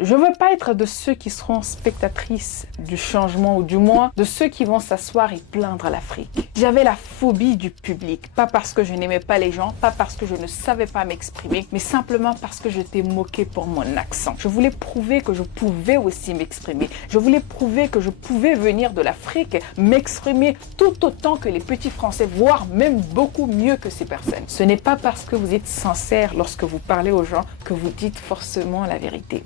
Je veux pas être de ceux qui seront spectatrices du changement ou du moins de ceux qui vont s'asseoir et plaindre l'Afrique. J'avais la phobie du public, pas parce que je n'aimais pas les gens, pas parce que je ne savais pas m'exprimer, mais simplement parce que j'étais moquée pour mon accent. Je voulais prouver que je pouvais aussi m'exprimer. Je voulais prouver que je pouvais venir de l'Afrique, m'exprimer tout autant que les petits Français, voire même beaucoup mieux que ces personnes. Ce n'est pas parce que vous êtes sincère lorsque vous parlez aux gens que vous dites forcément la vérité.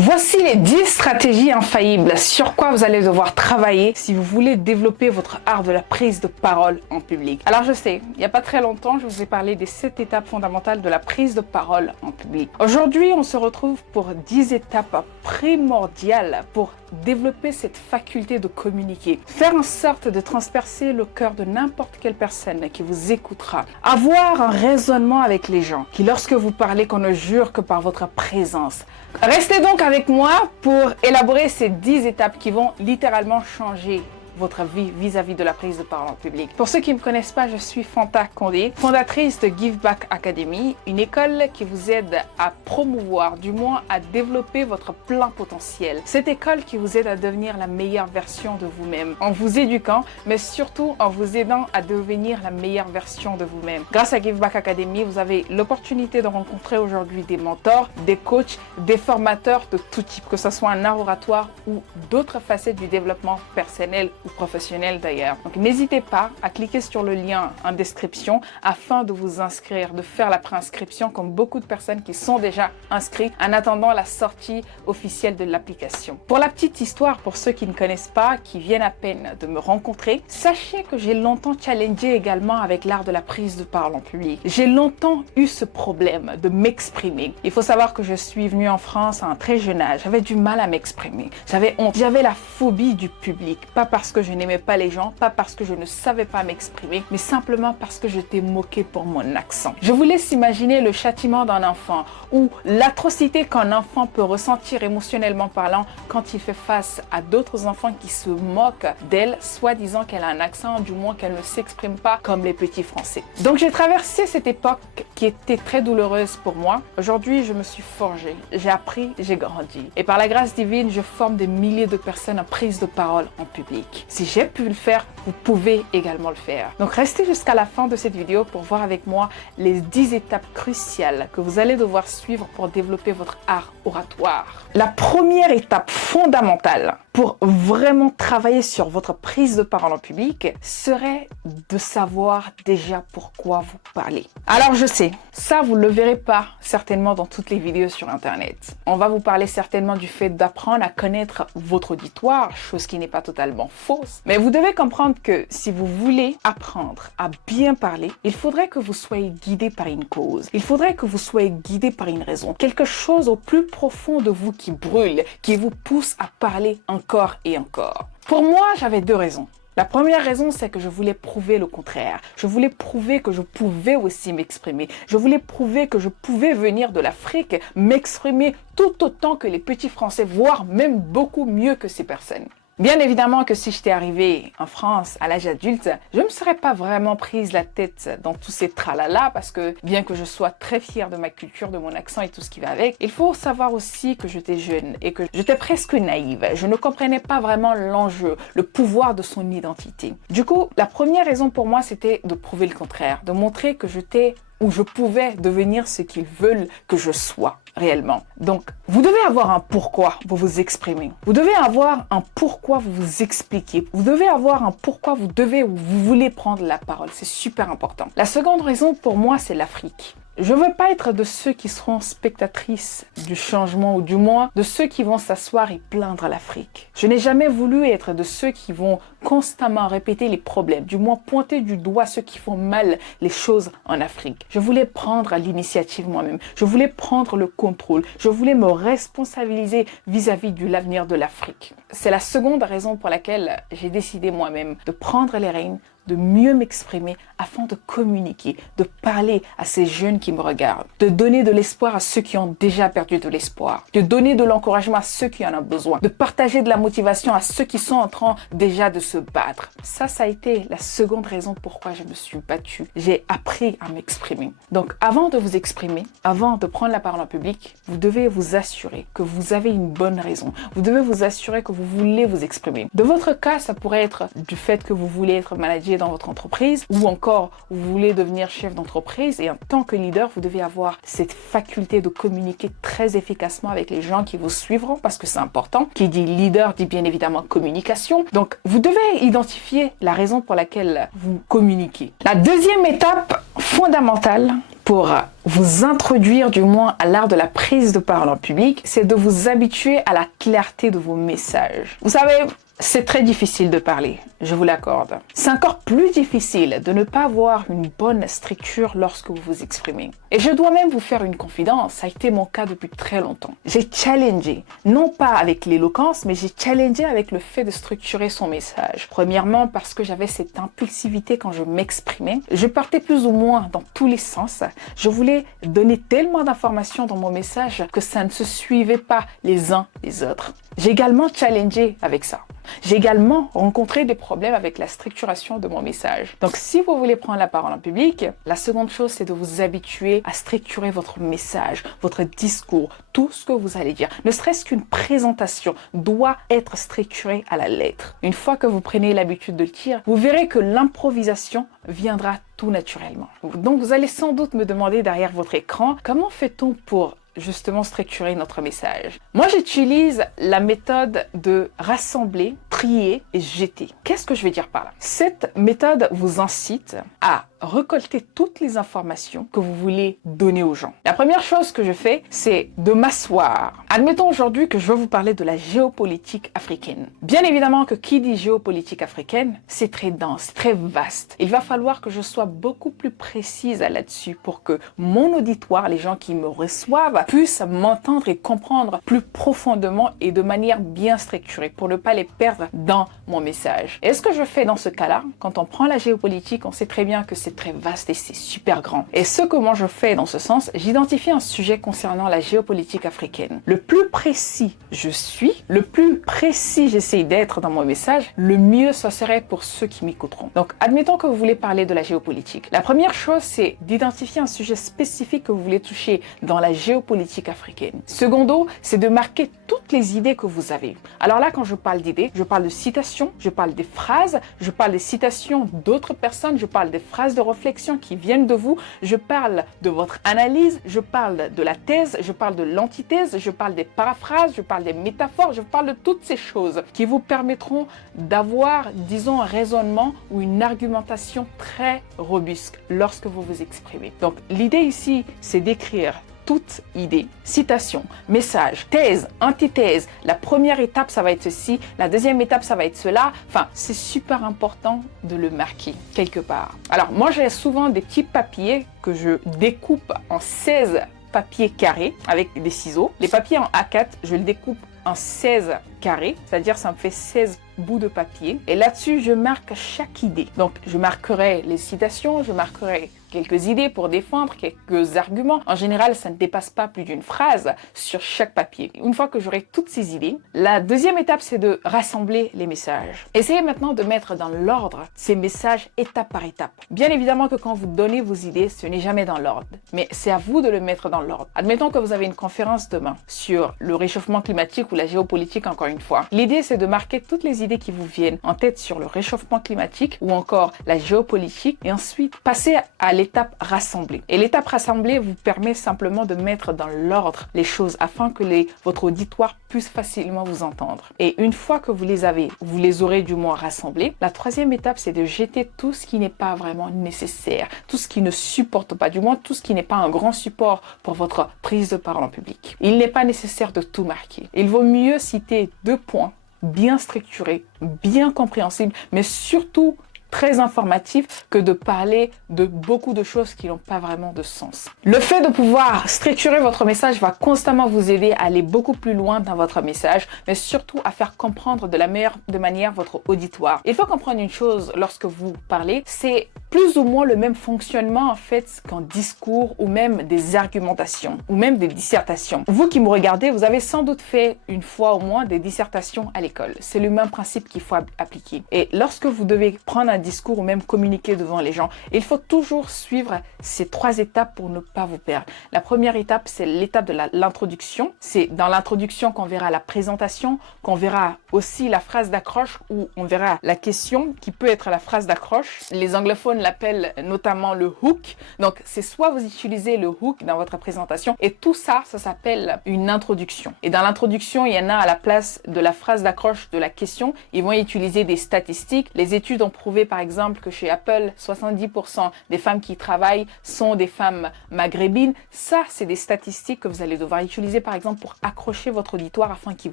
Voici les 10 stratégies infaillibles sur quoi vous allez devoir travailler si vous voulez développer votre art de la prise de parole en public. Alors je sais, il n'y a pas très longtemps, je vous ai parlé des 7 étapes fondamentales de la prise de parole en public. Aujourd'hui, on se retrouve pour 10 étapes primordiales pour développer cette faculté de communiquer. Faire en sorte de transpercer le cœur de n'importe quelle personne qui vous écoutera. Avoir un raisonnement avec les gens, qui lorsque vous parlez, qu'on ne jure que par votre présence. Restez donc avec moi pour élaborer ces 10 étapes qui vont littéralement changer votre vie vis-à-vis de la prise de parole en public. Pour ceux qui ne me connaissent pas, je suis Fanta Condé, fondatrice de Give Back Academy, une école qui vous aide à promouvoir, du moins à développer votre plein potentiel. Cette école qui vous aide à devenir la meilleure version de vous-même, en vous éduquant, mais surtout en vous aidant à devenir la meilleure version de vous-même. Grâce à Give Back Academy, vous avez l'opportunité de rencontrer aujourd'hui des mentors, des coachs, des formateurs de tout type, que ce soit un art oratoire ou d'autres facettes du développement personnel professionnel d'ailleurs. Donc n'hésitez pas à cliquer sur le lien en description afin de vous inscrire, de faire la préinscription comme beaucoup de personnes qui sont déjà inscrites en attendant la sortie officielle de l'application. Pour la petite histoire, pour ceux qui ne connaissent pas, qui viennent à peine de me rencontrer, sachez que j'ai longtemps challengé également avec l'art de la prise de parole en public. J'ai longtemps eu ce problème de m'exprimer. Il faut savoir que je suis venue en France à un très jeune âge. J'avais du mal à m'exprimer. J'avais honte. J'avais la phobie du public. Pas parce que je n'aimais pas les gens, pas parce que je ne savais pas m'exprimer, mais simplement parce que j'étais moquée pour mon accent. Je vous laisse imaginer le châtiment d'un enfant ou l'atrocité qu'un enfant peut ressentir émotionnellement parlant quand il fait face à d'autres enfants qui se moquent d'elle, soit disant qu'elle a un accent, du moins qu'elle ne s'exprime pas comme les petits Français. Donc j'ai traversé cette époque qui était très douloureuse pour moi. Aujourd'hui, je me suis forgée, j'ai appris, j'ai grandi. Et par la grâce divine, je forme des milliers de personnes en prise de parole en public. Si j'ai pu le faire, vous pouvez également le faire. Donc restez jusqu'à la fin de cette vidéo pour voir avec moi les 10 étapes cruciales que vous allez devoir suivre pour développer votre art oratoire. La première étape fondamentale pour vraiment travailler sur votre prise de parole en public serait de savoir déjà pourquoi vous parlez. Alors je sais, ça vous ne le verrez pas certainement dans toutes les vidéos sur internet. On va vous parler certainement du fait d'apprendre à connaître votre auditoire, chose qui n'est pas totalement fausse. Mais vous devez comprendre que si vous voulez apprendre à bien parler, il faudrait que vous soyez guidé par une cause. Il faudrait que vous soyez guidé par une raison. Quelque chose au plus profond de vous qui brûle, qui vous pousse à parler encore et encore. Pour moi, j'avais 2 raisons. La première raison, c'est que je voulais prouver le contraire. Je voulais prouver que je pouvais aussi m'exprimer. Je voulais prouver que je pouvais venir de l'Afrique, m'exprimer tout autant que les petits Français, voire même beaucoup mieux que ces personnes. Bien évidemment que si j'étais arrivée en France à l'âge adulte, je ne me serais pas vraiment prise la tête dans tous ces tralala parce que bien que je sois très fière de ma culture, de mon accent et tout ce qui va avec, il faut savoir aussi que j'étais jeune et que j'étais presque naïve. Je ne comprenais pas vraiment l'enjeu, le pouvoir de son identité. Du coup, la première raison pour moi, c'était de prouver le contraire, de montrer que j'étais où je pouvais devenir ce qu'ils veulent que je sois réellement. Donc, vous devez avoir un pourquoi vous vous exprimez. Vous devez avoir un pourquoi vous vous expliquez. Vous devez avoir un pourquoi vous devez ou vous voulez prendre la parole. C'est super important. La seconde raison pour moi, c'est l'Afrique. Je ne veux pas être de ceux qui seront spectatrices du changement ou du moins de ceux qui vont s'asseoir et plaindre l'Afrique. Je n'ai jamais voulu être de ceux qui vont constamment répéter les problèmes, du moins pointer du doigt ceux qui font mal les choses en Afrique. Je voulais prendre l'initiative moi-même. Je voulais prendre le contrôle. Je voulais me responsabiliser vis-à-vis de l'avenir de l'Afrique. C'est la seconde raison pour laquelle j'ai décidé moi-même de prendre les rênes, de mieux m'exprimer afin de communiquer, de parler à ces jeunes qui me regardent, de donner de l'espoir à ceux qui ont déjà perdu de l'espoir, de donner de l'encouragement à ceux qui en ont besoin, de partager de la motivation à ceux qui sont en train déjà de se battre. Ça a été la seconde raison pourquoi je me suis battue. J'ai appris à m'exprimer. Donc, avant de vous exprimer, avant de prendre la parole en public, vous devez vous assurer que vous avez une bonne raison. Vous devez vous assurer que vous voulez vous exprimer. De votre cas, ça pourrait être du fait que vous voulez être manager dans votre entreprise ou encore vous voulez devenir chef d'entreprise et en tant que leader, vous devez avoir cette faculté de communiquer très efficacement avec les gens qui vous suivront parce que c'est important. Qui dit leader dit bien évidemment communication. Donc, vous devez identifier la raison pour laquelle vous communiquez. La deuxième étape fondamentale pour vous introduire du moins à l'art de la prise de parole en public, c'est de vous habituer à la clarté de vos messages. Vous savez, c'est très difficile de parler, je vous l'accorde. C'est encore plus difficile de ne pas avoir une bonne structure lorsque vous vous exprimez. Et je dois même vous faire une confidence, ça a été mon cas depuis très longtemps. J'ai challengé, non pas avec l'éloquence, mais j'ai challengé avec le fait de structurer son message. Premièrement, parce que j'avais cette impulsivité quand je m'exprimais. Je partais plus ou moins dans tous les sens. Je voulais donner tellement d'informations dans mon message que ça ne se suivait pas les uns les autres. J'ai également challengé avec ça. J'ai également rencontré des problèmes avec la structuration de mon message. Donc, si vous voulez prendre la parole en public, la seconde chose, c'est de vous habituer à structurer votre message, votre discours, tout ce que vous allez dire. Ne serait-ce qu'une présentation doit être structurée à la lettre. Une fois que vous prenez l'habitude de le dire, vous verrez que l'improvisation viendra tout naturellement. Donc, vous allez sans doute me demander derrière votre écran, comment fait-on pour justement structurer notre message? Moi, j'utilise la méthode de rassembler, trier et jeter. Qu'est-ce que je vais dire par là? Cette méthode vous incite à récolter toutes les informations que vous voulez donner aux gens. La première chose que je fais, c'est de m'asseoir. Admettons aujourd'hui que je veux vous parler de la géopolitique africaine. Bien évidemment que qui dit géopolitique africaine, c'est très dense, très vaste. Il va falloir que je sois beaucoup plus précise là-dessus pour que mon auditoire, les gens qui me reçoivent, puissent m'entendre et comprendre plus profondément et de manière bien structurée pour ne pas les perdre dans mon message. Et ce que je fais dans ce cas-là, quand on prend la géopolitique, on sait très bien que c'est très vaste et c'est super grand. Et ce que moi je fais dans ce sens, j'identifie un sujet concernant la géopolitique africaine. Le plus précis je suis, le plus précis j'essaye d'être dans mon message, le mieux ça serait pour ceux qui m'écouteront. Donc, admettons que vous voulez parler de la géopolitique. La première chose, c'est d'identifier un sujet spécifique que vous voulez toucher dans la géopolitique africaine. Secondo, c'est de marquer toutes les idées que vous avez. Alors là, quand je parle d'idées, je parle de citations, je parle des phrases, je parle des citations d'autres personnes, je parle des phrases de réflexion qui viennent de vous, je parle de votre analyse, je parle de la thèse, je parle de l'antithèse, je parle des paraphrases, je parle des métaphores, je parle de toutes ces choses qui vous permettront d'avoir, disons, un raisonnement ou une argumentation très robuste lorsque vous vous exprimez. Donc, l'idée ici, c'est d'écrire toute idée, citation, message, thèse, antithèse. La première étape, ça va être ceci. La deuxième étape, ça va être cela. Enfin, c'est super important de le marquer quelque part. Alors, moi, j'ai souvent des petits papiers que je découpe en 16 papiers carrés avec des ciseaux. Les papiers en A4, je le découpe en 16 carrés, c'est-à-dire ça me fait 16 bouts de papier. Et là-dessus, je marque chaque idée. Donc, je marquerai les citations, je marquerai quelques idées pour défendre, quelques arguments. En général, ça ne dépasse pas plus d'une phrase sur chaque papier. Une fois que j'aurai toutes ces idées, la deuxième étape, c'est de rassembler les messages. Essayez maintenant de mettre dans l'ordre ces messages étape par étape. Bien évidemment que quand vous donnez vos idées, ce n'est jamais dans l'ordre, mais c'est à vous de le mettre dans l'ordre. Admettons que vous avez une conférence demain sur le réchauffement climatique ou la géopolitique, encore une fois. L'idée, c'est de marquer toutes les idées qui vous viennent en tête sur le réchauffement climatique ou encore la géopolitique et ensuite passer à l'étape rassemblée. Et l'étape rassemblée vous permet simplement de mettre dans l'ordre les choses afin que votre auditoire puisse facilement vous entendre. Et une fois que vous les avez, vous les aurez du moins rassemblés, la troisième étape, c'est de jeter tout ce qui n'est pas vraiment nécessaire, tout ce qui ne supporte pas, du moins tout ce qui n'est pas un grand support pour votre prise de parole en public. Il n'est pas nécessaire de tout marquer. Il vaut mieux citer 2 points bien structurés, bien compréhensibles, mais surtout très informatif que de parler de beaucoup de choses qui n'ont pas vraiment de sens. Le fait de pouvoir structurer votre message va constamment vous aider à aller beaucoup plus loin dans votre message, mais surtout à faire comprendre de la meilleure manière votre auditoire. Il faut comprendre une chose lorsque vous parlez, c'est plus ou moins le même fonctionnement en fait qu'en discours ou même des argumentations ou même des dissertations. Vous qui me regardez, vous avez sans doute fait une fois au moins des dissertations à l'école. C'est le même principe qu'il faut appliquer. Et lorsque vous devez prendre un discours ou même communiquer devant les gens, il faut toujours suivre ces 3 étapes pour ne pas vous perdre. La première étape, c'est l'étape de l'introduction. C'est dans l'introduction qu'on verra la présentation, qu'on verra aussi la phrase d'accroche où on verra la question qui peut être la phrase d'accroche. Les anglophones l'appellent notamment le hook. Donc, c'est soit vous utilisez le hook dans votre présentation et tout ça, ça s'appelle une introduction. Et dans l'introduction, il y en a à la place de la phrase d'accroche de la question, ils vont utiliser des statistiques. Les études ont prouvé par exemple que chez Apple, 70% des femmes qui travaillent sont des femmes maghrébines. Ça, c'est des statistiques que vous allez devoir utiliser par exemple pour accrocher votre auditoire afin qu'il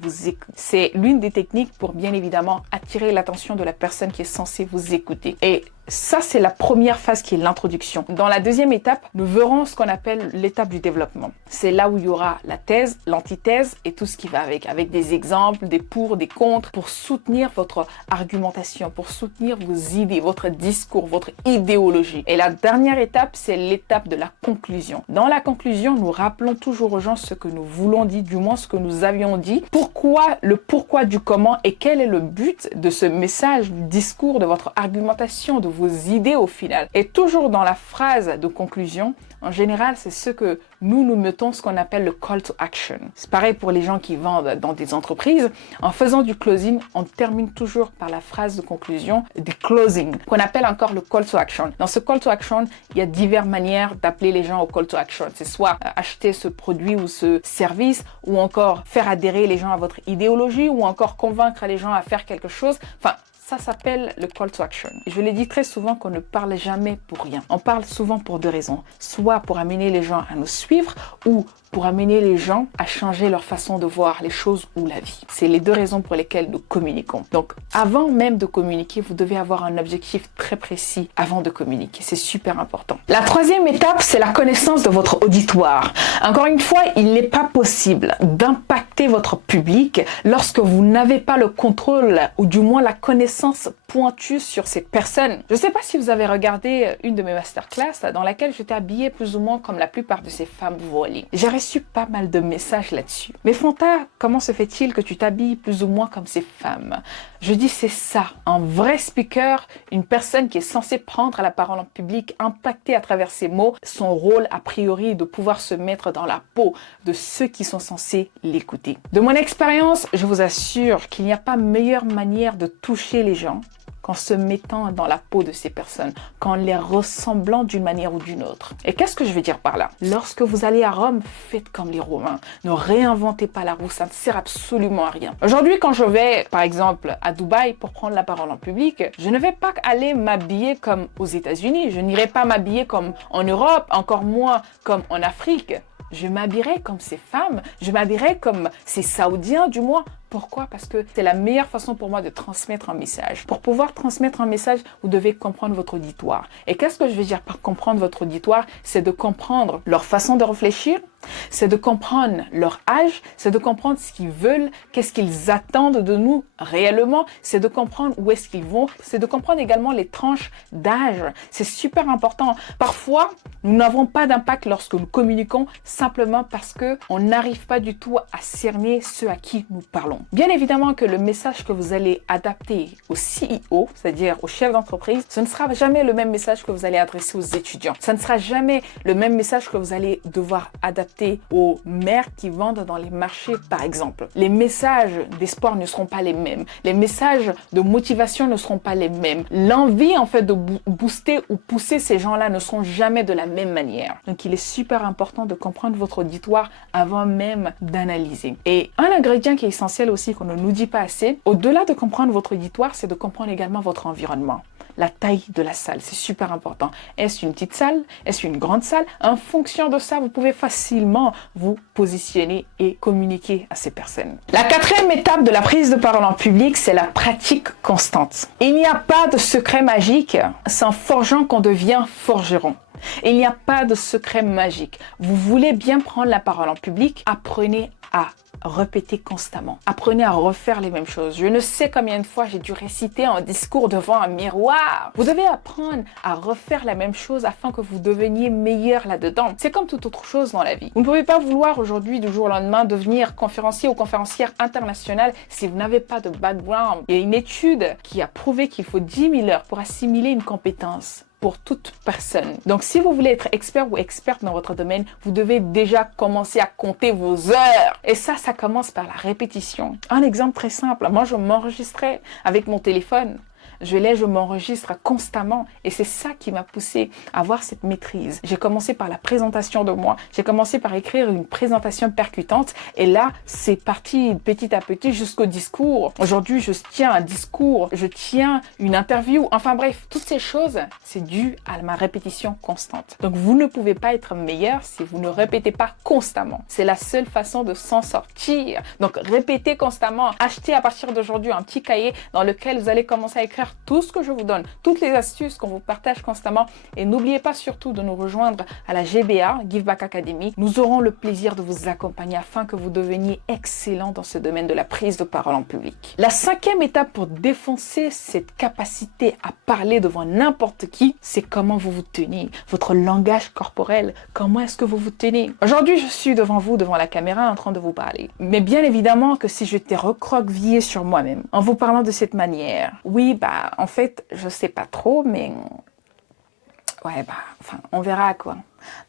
vous écoute. C'est l'une des techniques pour bien évidemment attirer l'attention de la personne qui est censée vous écouter. Et ça, c'est la première phase qui est l'introduction. Dans la deuxième étape, nous verrons ce qu'on appelle l'étape du développement. C'est là où il y aura la thèse, l'antithèse et tout ce qui va avec des exemples, des pour, des contre, pour soutenir votre argumentation, pour soutenir vos idées, votre discours, votre idéologie. Et la dernière étape, c'est l'étape de la conclusion. Dans la conclusion, nous rappelons toujours aux gens ce que nous voulons dire, du moins ce que nous avions dit, le pourquoi du comment et quel est le but de ce message, du discours, de votre argumentation, de vos idées au final. Et toujours dans la phrase de conclusion, en général, c'est ce que nous mettons, ce qu'on appelle le call to action. C'est pareil pour les gens qui vendent dans des entreprises. En faisant du closing, on termine toujours par la phrase de conclusion du closing, qu'on appelle encore le call to action. Dans ce call to action, il y a diverses manières d'appeler les gens au call to action. C'est soit acheter ce produit ou ce service, ou encore faire adhérer les gens à votre idéologie, ou encore convaincre les gens à faire quelque chose. Enfin, ça s'appelle le call to action. Je l'ai dit très souvent qu'on ne parle jamais pour rien. On parle souvent pour 2 raisons. Soit pour amener les gens à nous suivre ou pour amener les gens à changer leur façon de voir les choses ou la vie. C'est les 2 raisons pour lesquelles nous communiquons. Donc, avant même de communiquer, vous devez avoir un objectif très précis avant de communiquer. C'est super important. La 3e étape, c'est la connaissance de votre auditoire. Encore une fois, il n'est pas possible d'impacter votre public lorsque vous n'avez pas le contrôle ou du moins la connaissance pointue sur cette personne. Je ne sais pas si vous avez regardé une de mes masterclass dans laquelle j'étais habillée plus ou moins comme la plupart de ces femmes voilées. J'ai reçu pas mal de messages là-dessus. Mais Fanta, comment se fait-il que tu t'habilles plus ou moins comme ces femmes? Je dis c'est ça, un vrai speaker, une personne qui est censée prendre la parole en public, impacter à travers ses mots, son rôle a priori de pouvoir se mettre dans la peau de ceux qui sont censés l'écouter. De mon expérience, je vous assure qu'il n'y a pas meilleure manière de toucher les gens qu'en se mettant dans la peau de ces personnes, qu'en les ressemblant d'une manière ou d'une autre. Et qu'est-ce que je veux dire par là? Lorsque vous allez à Rome, faites comme les Romains. Ne réinventez pas la roue, ça ne sert absolument à rien. Aujourd'hui, quand je vais, par exemple, à Dubaï pour prendre la parole en public, je ne vais pas aller m'habiller comme aux États-Unis. Je n'irai pas m'habiller comme en Europe, encore moins comme en Afrique. Je m'habillerai comme ces femmes, je m'habillerai comme ces Saoudiens du moins. Pourquoi? Parce que c'est la meilleure façon pour moi de transmettre un message. Pour pouvoir transmettre un message, vous devez comprendre votre auditoire. Et qu'est-ce que je veux dire par comprendre votre auditoire? C'est de comprendre leur façon de réfléchir, c'est de comprendre leur âge, c'est de comprendre ce qu'ils veulent, qu'est-ce qu'ils attendent de nous réellement, c'est de comprendre où est-ce qu'ils vont, c'est de comprendre également les tranches d'âge. C'est super important. Parfois, nous n'avons pas d'impact lorsque nous communiquons simplement parce qu'on n'arrive pas du tout à cerner ceux à qui nous parlons. Bien évidemment que le message que vous allez adapter au CEO, c'est-à-dire au chef d'entreprise, ce ne sera jamais le même message que vous allez adresser aux étudiants. Ce ne sera jamais le même message que vous allez devoir adapter aux mères qui vendent dans les marchés, par exemple. Les messages d'espoir ne seront pas les mêmes. Les messages de motivation ne seront pas les mêmes. L'envie, en fait, de booster ou pousser ces gens-là ne seront jamais de la même manière. Donc, il est super important de comprendre votre auditoire avant même d'analyser. Et un ingrédient qui est essentiel aussi, qu'on ne nous dit pas assez, au-delà de comprendre votre auditoire, c'est de comprendre également votre environnement. la taille de la salle. C'est super important. Est-ce une petite salle? Est-ce une grande salle? En fonction de ça, vous pouvez facilement vous positionner et communiquer à ces personnes. La quatrième étape de la prise de parole en public, c'est la pratique constante. Il n'y a pas de secret magique. C'est en forgeant qu'on devient forgeron. Il n'y a pas de secret magique. Vous voulez bien prendre la parole en public, apprenez à répéter constamment. Apprenez à refaire les mêmes choses. Je ne sais combien de fois j'ai dû réciter un discours devant un miroir. Vous devez apprendre à refaire la même chose afin que vous deveniez meilleur là-dedans. C'est comme toute autre chose dans la vie. Vous ne pouvez pas vouloir aujourd'hui, du jour au lendemain, devenir conférencier ou conférencière internationale si vous n'avez pas de background. Il y a une étude qui a prouvé qu'il faut 10 000 heures pour assimiler une compétence. Pour toute personne. Donc, si vous voulez être expert ou experte dans votre domaine, vous devez déjà commencer à compter vos heures. Et ça commence par la répétition. Un exemple très simple. Moi, je m'enregistrais avec mon téléphone. Je m'enregistre constamment et c'est ça qui m'a poussé à avoir cette maîtrise. J'ai commencé par la présentation de moi, j'ai commencé par écrire une présentation percutante et là, c'est parti petit à petit jusqu'au discours. Aujourd'hui, je tiens un discours, je tiens une interview, enfin bref, toutes ces choses, c'est dû à ma répétition constante. Donc, vous ne pouvez pas être meilleur si vous ne répétez pas constamment. C'est la seule façon de s'en sortir. Donc, répétez constamment. Achetez à partir d'aujourd'hui un petit cahier dans lequel vous allez commencer à écrire tout ce que je vous donne, toutes les astuces qu'on vous partage constamment. Et n'oubliez pas surtout de nous rejoindre à la GBA, Give Back Academy. Nous aurons le plaisir de vous accompagner afin que vous deveniez excellent dans ce domaine de la prise de parole en public. La cinquième étape pour défoncer cette capacité à parler devant n'importe qui, c'est comment vous vous tenez, votre langage corporel, comment est-ce que vous vous tenez. Aujourd'hui, je suis devant vous, devant la caméra, en train de vous parler. Mais bien évidemment que si je t'ai recroquevillé sur moi-même, en vous parlant de cette manière, oui, en fait, je sais pas trop, mais ouais, on verra quoi.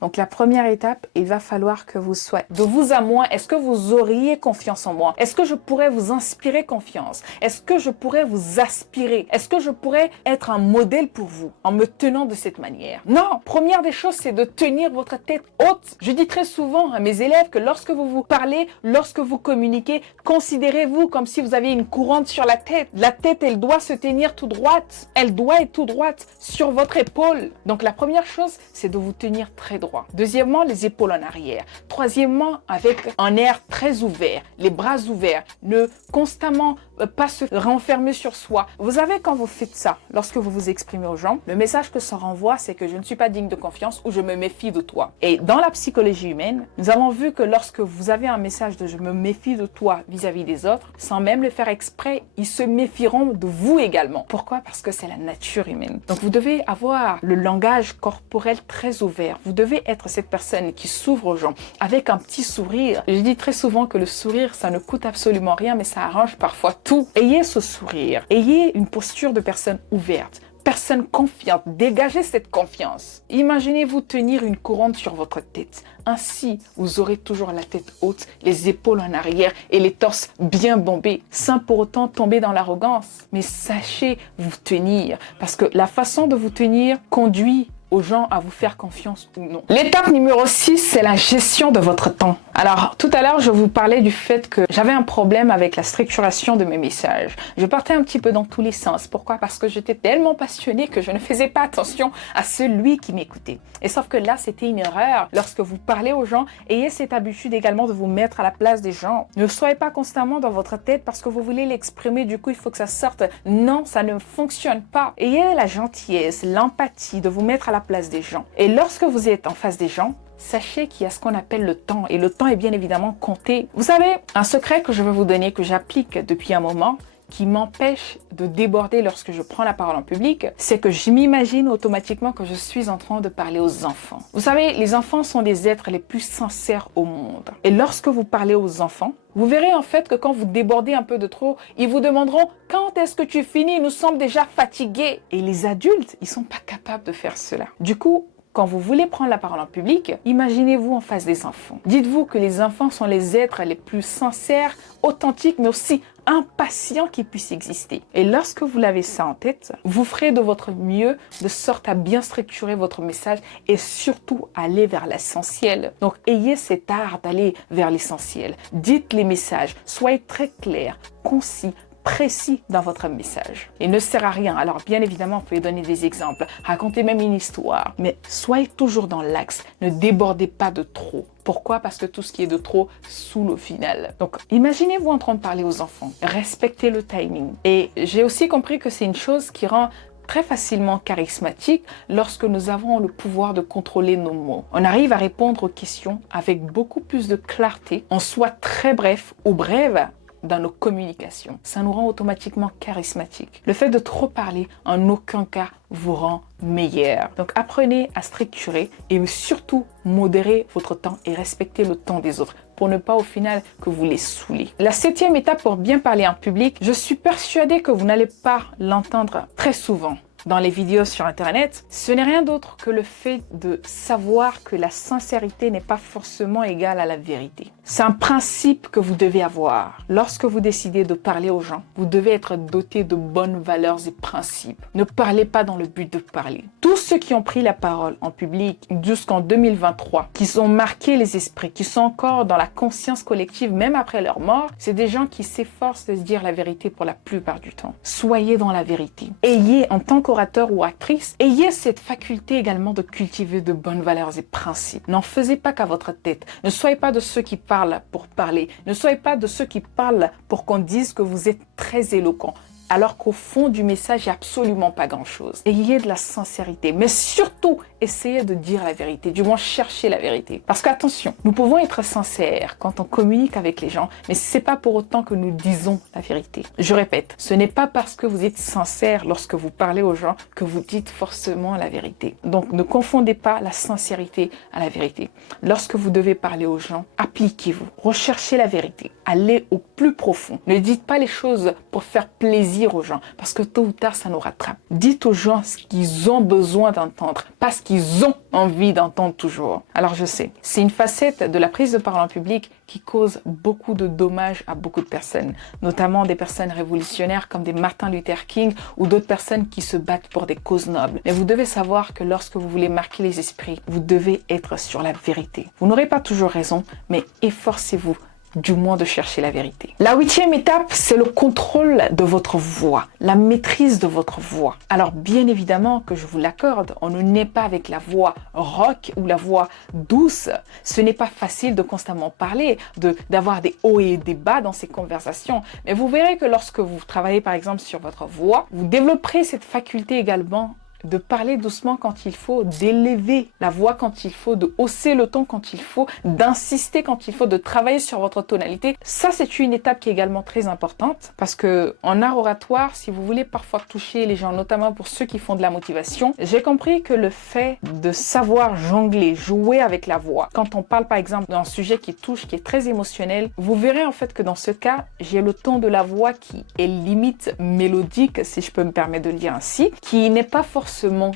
Donc, la première étape, il va falloir que vous soyez de vous à moi. Est-ce que vous auriez confiance en moi? Est-ce que je pourrais vous inspirer confiance? Est-ce que je pourrais vous aspirer? Est-ce que je pourrais être un modèle pour vous en me tenant de cette manière? Non, première des choses, c'est de tenir votre tête haute. Je dis très souvent à mes élèves que lorsque vous vous parlez, lorsque vous communiquez, considérez-vous comme si vous aviez une couronne sur la tête. La tête, elle doit se tenir tout droite. Elle doit être tout droite sur votre épaule. Donc, la première chose, c'est de vous tenir très droit. Deuxièmement, les épaules en arrière. Troisièmement, avec un air très ouvert, les bras ouverts, ne constamment pas se renfermer sur soi. Vous savez, quand vous faites ça, lorsque vous vous exprimez aux gens, le message que ça renvoie, c'est que je ne suis pas digne de confiance ou je me méfie de toi. Et dans la psychologie humaine, nous avons vu que lorsque vous avez un message de je me méfie de toi vis-à-vis des autres, sans même le faire exprès, ils se méfieront de vous également. Pourquoi? Parce que c'est la nature humaine. Donc, vous devez avoir le langage corporel très ouvert. Vous devez être cette personne qui s'ouvre aux gens avec un petit sourire. Je dis très souvent que le sourire, ça ne coûte absolument rien, mais ça arrange parfois tout. Ayez ce sourire. Ayez une posture de personne ouverte. Personne confiante. Dégagez cette confiance. Imaginez-vous tenir une couronne sur votre tête. Ainsi, vous aurez toujours la tête haute, les épaules en arrière et les torses bien bombés, sans pour autant tomber dans l'arrogance. Mais sachez vous tenir, parce que la façon de vous tenir conduit aux gens à vous faire confiance ou non. L'étape numéro 6, c'est la gestion de votre temps. Alors, tout à l'heure, je vous parlais du fait que j'avais un problème avec la structuration de mes messages. Je partais un petit peu dans tous les sens. Pourquoi? Parce que j'étais tellement passionnée que je ne faisais pas attention à celui qui m'écoutait. Et sauf que là, c'était une erreur. Lorsque vous parlez aux gens, ayez cette habitude également de vous mettre à la place des gens. Ne soyez pas constamment dans votre tête parce que vous voulez l'exprimer, du coup, il faut que ça sorte. Non, ça ne fonctionne pas. Ayez la gentillesse, l'empathie de vous mettre à la place des gens. Et lorsque vous êtes en face des gens, sachez qu'il y a ce qu'on appelle le temps. Et le temps est bien évidemment compté. Vous savez, un secret que je vais vous donner, que j'applique depuis un moment, qui m'empêche de déborder lorsque je prends la parole en public, c'est que je m'imagine automatiquement que je suis en train de parler aux enfants. Vous savez, les enfants sont des êtres les plus sincères au monde. Et lorsque vous parlez aux enfants, vous verrez en fait que quand vous débordez un peu de trop, ils vous demanderont « Quand est-ce que tu finis? Nous sommes déjà fatigués. » Et les adultes, ils sont pas capables de faire cela. Du coup, quand vous voulez prendre la parole en public, imaginez-vous en face des enfants. Dites-vous que les enfants sont les êtres les plus sincères, authentiques, mais aussi impatients qui puissent exister. Et lorsque vous l'avez ça en tête, vous ferez de votre mieux de sorte à bien structurer votre message et surtout aller vers l'essentiel. Donc, ayez cet art d'aller vers l'essentiel. Dites les messages, soyez très clairs, concis, précis dans votre message. Il ne sert à rien. Alors bien évidemment, vous pouvez donner des exemples, raconter même une histoire, mais soyez toujours dans l'axe. Ne débordez pas de trop. Pourquoi? Parce que tout ce qui est de trop saoule au final. Donc, imaginez-vous en train de parler aux enfants. Respectez le timing. Et j'ai aussi compris que c'est une chose qui rend très facilement charismatique lorsque nous avons le pouvoir de contrôler nos mots. On arrive à répondre aux questions avec beaucoup plus de clarté. On soit très bref ou brève dans nos communications. Ça nous rend automatiquement charismatique. Le fait de trop parler, en aucun cas, vous rend meilleur. Donc apprenez à structurer et surtout modérer votre temps et respecter le temps des autres pour ne pas au final que vous les saoulez. La 7e étape pour bien parler en public, je suis persuadée que vous n'allez pas l'entendre très souvent dans les vidéos sur Internet, ce n'est rien d'autre que le fait de savoir que la sincérité n'est pas forcément égale à la vérité. C'est un principe que vous devez avoir. Lorsque vous décidez de parler aux gens, vous devez être doté de bonnes valeurs et principes. Ne parlez pas dans le but de parler. Tous ceux qui ont pris la parole en public jusqu'en 2023, qui ont marqué les esprits, qui sont encore dans la conscience collective même après leur mort, c'est des gens qui s'efforcent de se dire la vérité pour la plupart du temps. Soyez dans la vérité. Ayez, en tant qu'orateur ou actrice, ayez cette faculté également de cultiver de bonnes valeurs et principes. N'en faisez pas qu'à votre tête. Ne soyez pas de ceux qui parlent pour parler. Ne soyez pas de ceux qui parlent pour qu'on dise que vous êtes très éloquent, alors qu'au fond du message, il n'y a absolument pas grand-chose. Ayez de la sincérité, mais surtout, essayez de dire la vérité, du moins cherchez la vérité. Parce qu'attention, nous pouvons être sincères quand on communique avec les gens, mais ce n'est pas pour autant que nous disons la vérité. Je répète, ce n'est pas parce que vous êtes sincère lorsque vous parlez aux gens que vous dites forcément la vérité. Donc ne confondez pas la sincérité à la vérité. Lorsque vous devez parler aux gens, appliquez-vous, recherchez la vérité, allez au plus profond. Ne dites pas les choses pour faire plaisir aux gens, parce que tôt ou tard, ça nous rattrape. Dites aux gens ce qu'ils ont besoin d'entendre, pas ce qu'ils ont envie d'entendre toujours. Alors je sais, c'est une facette de la prise de parole en public qui cause beaucoup de dommages à beaucoup de personnes, notamment des personnes révolutionnaires comme des Martin Luther King ou d'autres personnes qui se battent pour des causes nobles. Mais vous devez savoir que lorsque vous voulez marquer les esprits, vous devez être sur la vérité. Vous n'aurez pas toujours raison, mais efforcez-vous du moins de chercher la vérité. La 8e étape, c'est le contrôle de votre voix, la maîtrise de votre voix. Alors bien évidemment que je vous l'accorde, on ne naît pas avec la voix rock ou la voix douce. Ce n'est pas facile de constamment parler, d'avoir des hauts et des bas dans ces conversations. Mais vous verrez que lorsque vous travaillez par exemple sur votre voix, vous développerez cette faculté également de parler doucement quand il faut, d'élever la voix quand il faut, de hausser le ton quand il faut, d'insister quand il faut, de travailler sur votre tonalité. Ça, c'est une étape qui est également très importante parce que en art oratoire, si vous voulez parfois toucher les gens, notamment pour ceux qui font de la motivation, j'ai compris que le fait de savoir jongler, jouer avec la voix, quand on parle par exemple d'un sujet qui touche, qui est très émotionnel, vous verrez en fait que dans ce cas, j'ai le ton de la voix qui est limite mélodique, si je peux me permettre de le dire ainsi, qui n'est pas forcément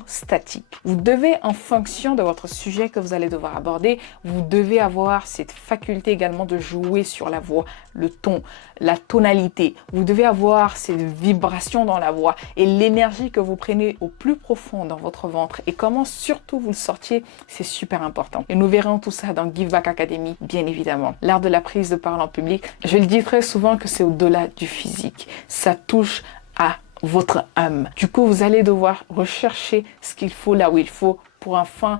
statique. Vous devez, en fonction de votre sujet que vous allez devoir aborder, vous devez avoir cette faculté également de jouer sur la voix, le ton, la tonalité. Vous devez avoir cette vibration dans la voix et l'énergie que vous prenez au plus profond dans votre ventre et comment surtout vous le sortiez, c'est super important. Et nous verrons tout ça dans Give Back Academy, bien évidemment. L'art de la prise de parole en public, je le dis très souvent que c'est au-delà du physique. Ça touche à votre âme. Du coup, vous allez devoir rechercher ce qu'il faut là où il faut pour enfin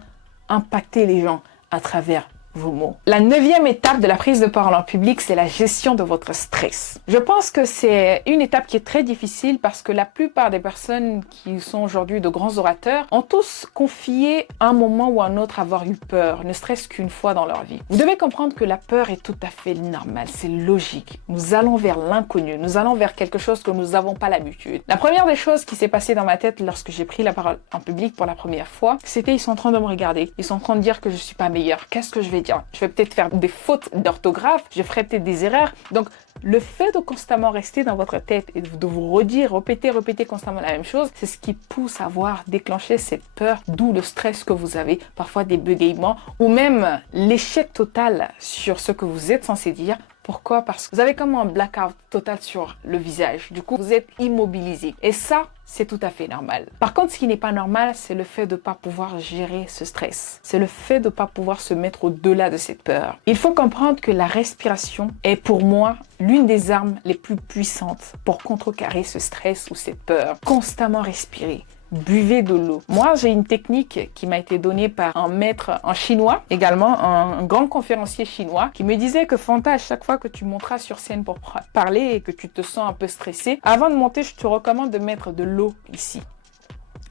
impacter les gens à travers vos mots. La 9e étape de la prise de parole en public, c'est la gestion de votre stress. Je pense que c'est une étape qui est très difficile parce que la plupart des personnes qui sont aujourd'hui de grands orateurs ont tous confié un moment ou un autre avoir eu peur, ne serait-ce qu'une fois dans leur vie. Vous devez comprendre que la peur est tout à fait normale, c'est logique. Nous allons vers l'inconnu, nous allons vers quelque chose que nous n'avons pas l'habitude. La première des choses qui s'est passée dans ma tête lorsque j'ai pris la parole en public pour la première fois, c'était ils sont en train de me regarder, ils sont en train de dire que je suis pas meilleure. Qu'est-ce que je vais dire? Je vais peut-être faire des fautes d'orthographe, je ferai peut-être des erreurs. Donc, le fait de constamment rester dans votre tête et de vous redire, répéter constamment la même chose, c'est ce qui pousse à déclencher cette peur, d'où le stress que vous avez, parfois des bégaiements ou même l'échec total sur ce que vous êtes censé dire Pourquoi? Parce que vous avez comme un blackout total sur le visage. Du coup, vous êtes immobilisé. Et ça, c'est tout à fait normal. Par contre, ce qui n'est pas normal, c'est le fait de ne pas pouvoir gérer ce stress. C'est le fait de ne pas pouvoir se mettre au-delà de cette peur. Il faut comprendre que la respiration est pour moi l'une des armes les plus puissantes pour contrecarrer ce stress ou cette peur. Constamment respirer. Buvez de l'eau. Moi, j'ai une technique qui m'a été donnée par un maître en chinois, également un grand conférencier chinois, qui me disait que Fanta, à chaque fois que tu monteras sur scène pour parler et que tu te sens un peu stressé, avant de monter, je te recommande de mettre de l'eau ici.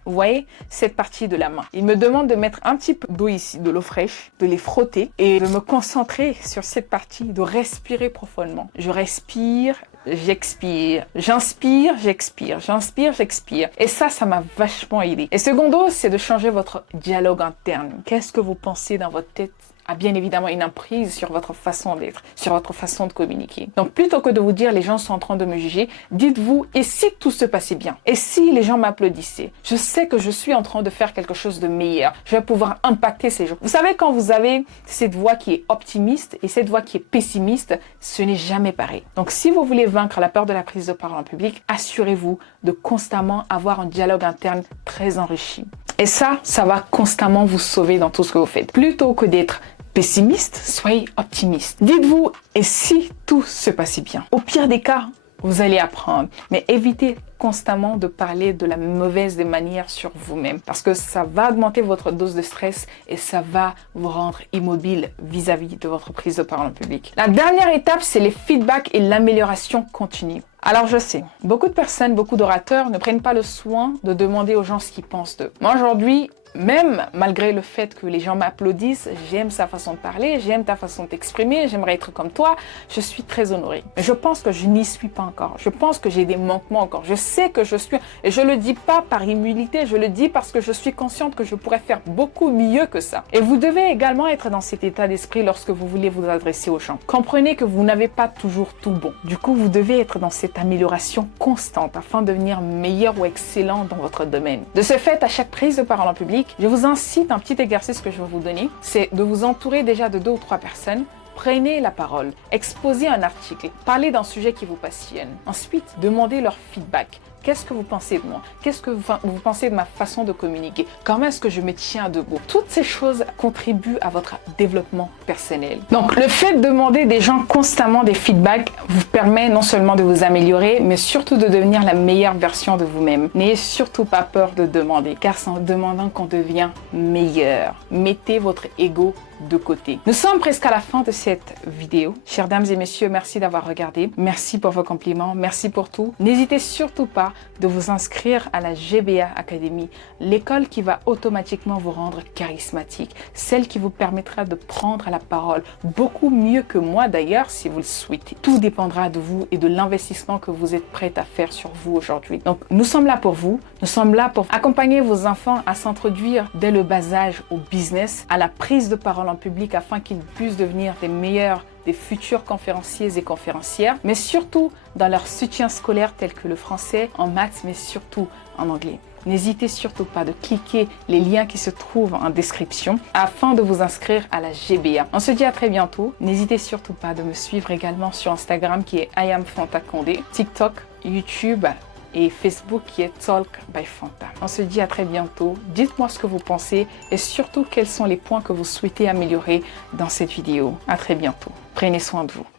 Vous voyez cette partie de la main. Il me demande de mettre un petit peu d'eau ici, de l'eau fraîche, de les frotter et de me concentrer sur cette partie, de respirer profondément. Je respire, j'expire, j'inspire, j'expire, j'inspire, j'expire. Et ça m'a vachement aidé. Et secondo, c'est de changer votre dialogue interne. Qu'est-ce que vous pensez dans votre tête a bien évidemment une emprise sur votre façon d'être, sur votre façon de communiquer. Donc plutôt que de vous dire les gens sont en train de me juger, dites-vous et si tout se passait bien? Et si les gens m'applaudissaient? Je sais que je suis en train de faire quelque chose de meilleur. Je vais pouvoir impacter ces gens. Vous savez, quand vous avez cette voix qui est optimiste et cette voix qui est pessimiste, ce n'est jamais pareil. Donc si vous voulez vaincre la peur de la prise de parole en public, assurez-vous de constamment avoir un dialogue interne très enrichi. Et ça va constamment vous sauver dans tout ce que vous faites. Plutôt que d'être pessimiste, soyez optimiste. Dites-vous, et si tout se passait bien? Au pire des cas, vous allez apprendre. Mais évitez constamment de parler de la mauvaise des manières sur vous-même. Parce que ça va augmenter votre dose de stress et ça va vous rendre immobile vis-à-vis de votre prise de parole en public. La dernière étape, c'est les feedbacks et l'amélioration continue. Alors je sais, beaucoup de personnes, beaucoup d'orateurs ne prennent pas le soin de demander aux gens ce qu'ils pensent d'eux. Moi aujourd'hui, même malgré le fait que les gens m'applaudissent, j'aime sa façon de parler, j'aime ta façon de t'exprimer, j'aimerais être comme toi, je suis très honorée. Mais je pense que je n'y suis pas encore. Je pense que j'ai des manquements encore. Je sais que je suis... Et je le dis pas par humilité, je le dis parce que je suis consciente que je pourrais faire beaucoup mieux que ça. Et vous devez également être dans cet état d'esprit lorsque vous voulez vous adresser aux gens. Comprenez que vous n'avez pas toujours tout bon. Du coup, vous devez être dans cette amélioration constante afin de devenir meilleur ou excellent dans votre domaine. De ce fait, à chaque prise de parole en public, je vous incite, un petit exercice que je vais vous donner, c'est de vous entourer déjà de 2 ou 3 personnes. Prenez la parole, exposez un article, parlez d'un sujet qui vous passionne. Ensuite, demandez leur feedback. Qu'est-ce que vous pensez de moi? Qu'est-ce que vous pensez de ma façon de communiquer? Comment est-ce que je me tiens debout? Toutes ces choses contribuent à votre développement personnel. Donc, le fait de demander des gens constamment des feedbacks vous permet non seulement de vous améliorer, mais surtout de devenir la meilleure version de vous-même. N'ayez surtout pas peur de demander, car c'est en demandant qu'on devient meilleur. Mettez votre ego de côté. Nous sommes presque à la fin de cette vidéo. Chères dames et messieurs, merci d'avoir regardé. Merci pour vos compliments. Merci pour tout. N'hésitez surtout pas de vous inscrire à la GBA Academy, l'école qui va automatiquement vous rendre charismatique, celle qui vous permettra de prendre la parole beaucoup mieux que moi d'ailleurs si vous le souhaitez. Tout dépendra de vous et de l'investissement que vous êtes prêt à faire sur vous aujourd'hui. Donc nous sommes là pour vous. Nous sommes là pour accompagner vos enfants à s'introduire dès le bas âge au business, à la prise de parole en public afin qu'ils puissent devenir des futurs conférenciers et conférencières, mais surtout dans leur soutien scolaire tel que le français, en maths, mais surtout en anglais. N'hésitez surtout pas de cliquer les liens qui se trouvent en description afin de vous inscrire à la GBA. On se dit à très bientôt. N'hésitez surtout pas de me suivre également sur Instagram qui est I am Fanta Condé, TikTok, YouTube et Facebook qui est Talk by Fanta. On se dit à très bientôt. Dites-moi ce que vous pensez et surtout quels sont les points que vous souhaitez améliorer dans cette vidéo. À très bientôt. Prenez soin de vous.